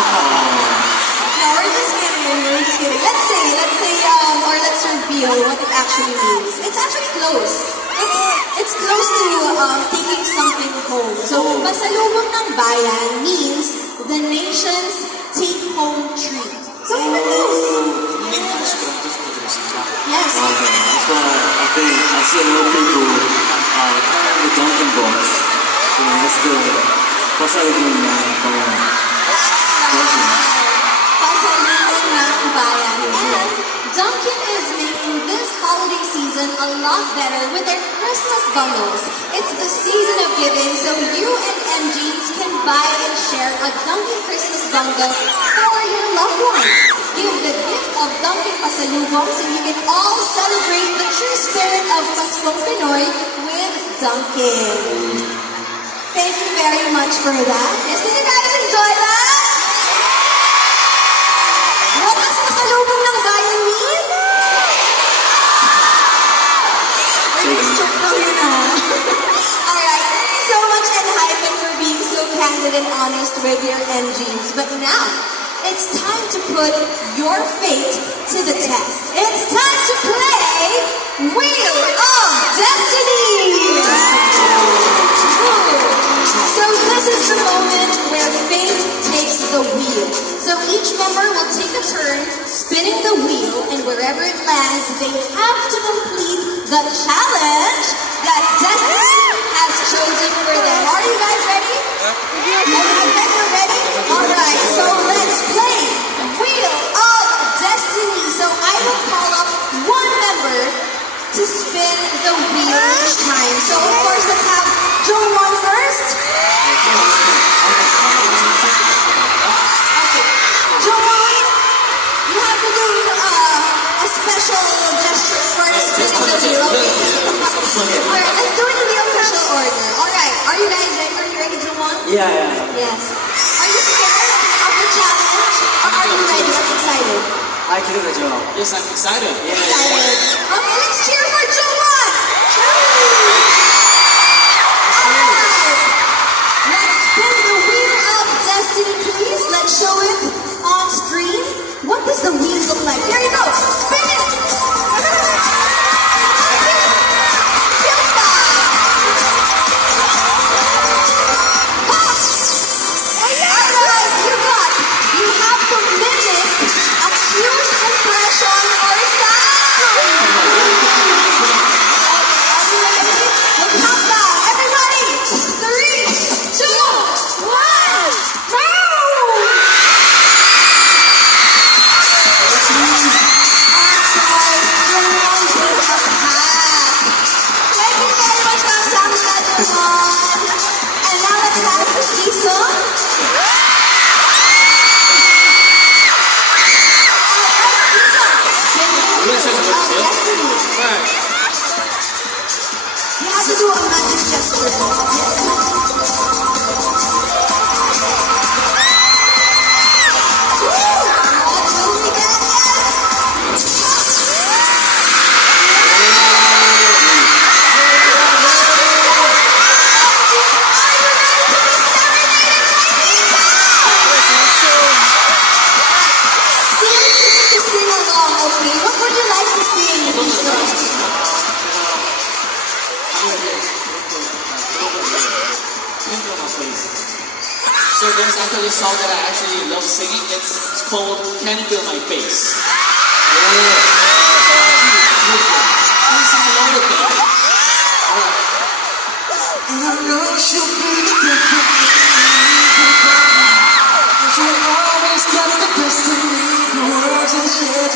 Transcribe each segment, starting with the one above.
No, we're just kidding. We're just kidding. Let's reveal what it actually means. It's actually close. It's close to taking something home. So, pasalubong ng bayan means the nation's take-home treat. So, we're close. Yes. Okay, that's why I think I see a lot of people carrying the Dunkin' box. You know, that's the pasalubong na bayan. Pasalubong ng bayan. And Dunkin' is making this holiday season a lot better with their Christmas bundles. It's the season of giving, so you and MGs can buy and share a Dunkin' Christmas bundle for your loved ones. Give the gift of Dunkin' Pasalubong so you can all celebrate the true spirit of Paskong Pinoy with Dunkin'. Thank you very much for that. Yes, did you guys enjoy that? What does pasalubong ng bayan mean? Alright, thank you so much, Enhypen, for being so candid and honest with your NGs. But now, it's time to put your fate to the test. It's time to play Wheel of Destiny! So this is the moment where fate takes the wheel. So each member will take a turn spinning the wheel, and wherever it lands, they have to complete the challenge that Destiny has chosen for them. Are you guys ready? Everyone ready? Alright, so let's play Wheel of Destiny. So I will call up one member to spin the wheel each time. So of course, let's have Jongwon first. Okay, Jongwon, you have to do a special gesture for spinning the wheel. Okay. Alright, let's do it in the official order. Alright, are you guys ready? Are you ready, Jongwon? Yeah. Yes. Are you scared of the challenge, or are you ready and excited? I can do the job. Yes, I'm excited. Excited. Okay, let's cheer for Jongwon! Alright. Let's spin the wheel of destiny, please. Let's show it on screen. What does the wheel look like? Here you go. Spin it! So there's actually a song that I actually love singing. It's called Can You Feel My Face? Please sing along with me. And I know she'll be the good you always got the best in me, the words and shit.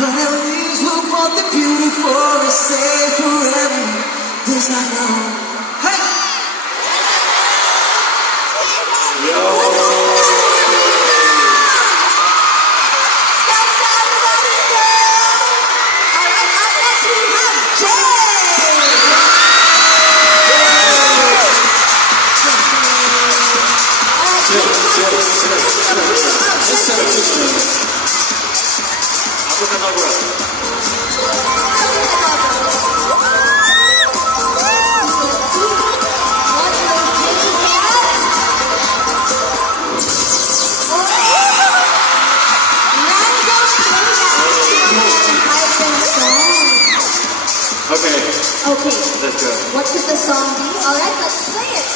But at least we'll both be beautiful and stay forever. This I know. Hey! What will they get? Okay. Let's go. What could the song be? Alright, let's play it.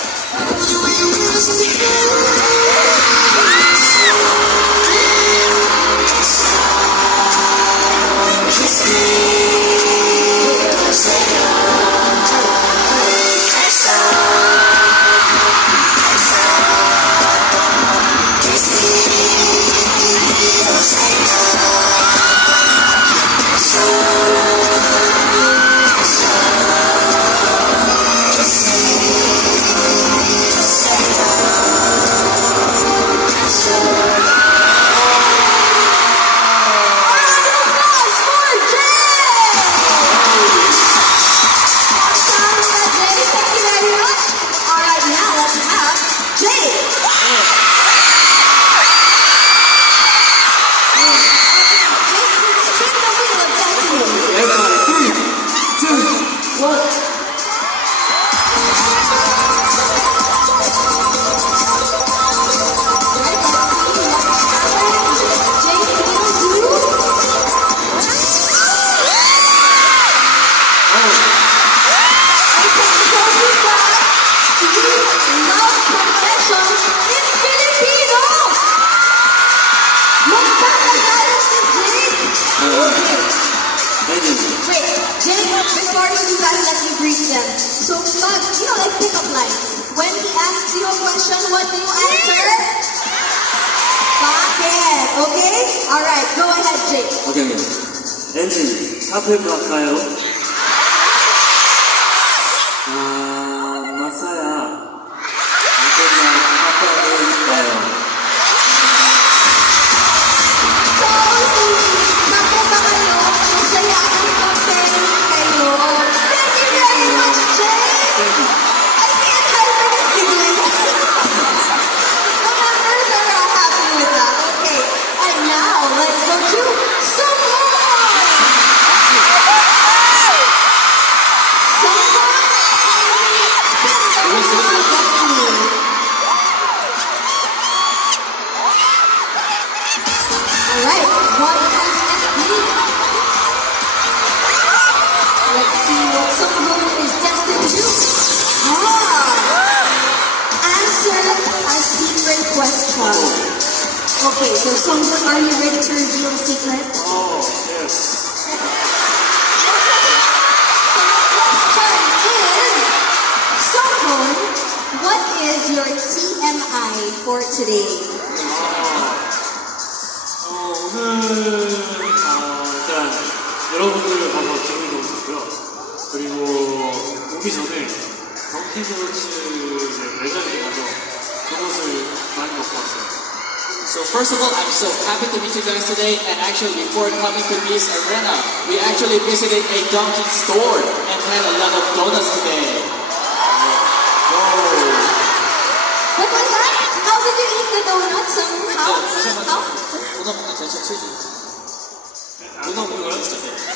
Everybody, 3, 2, 1. Thank you. Wait, Jake, before you do that, let me brief them. So, like pickup lines. When he asks you a question, what do you answer? Bakit, okay? Alright, go ahead, Jake. 오케이. 엔진, 카페 갈까요? 마사야. 언제나 카페일까요? So, bakit ba kayo? Masaya ang kape kayo. Thank you very much, Jake. Thank you. I see it hyper is giggling. The members are all happy with that. Okay, and now let's go to Sungwon. Sungwon, spin the wheel of destiny. Alright, what could it be? Let's see what Sungwon is destined to. Answer our secret question. Okay, so Sungwon, are you ready to reveal the secret? Oh, yes. Sungwon, what is your TMI for today? 오늘 일단 여러분들을 봐서 기분이 너무 좋고요. 그리고 오기 전에 덩키도너츠의 매장에 가서 그것을 많이 먹고 왔어요. So first of all, I'm so happy to meet you guys today. And actually, before coming to this arena, we actually visited a Dunkin' store and had a lot of donuts today. What was that? How did you eat the donuts? How? 도넛 먹는 전체 최지. 도넛 먹는 거 진짜 돼.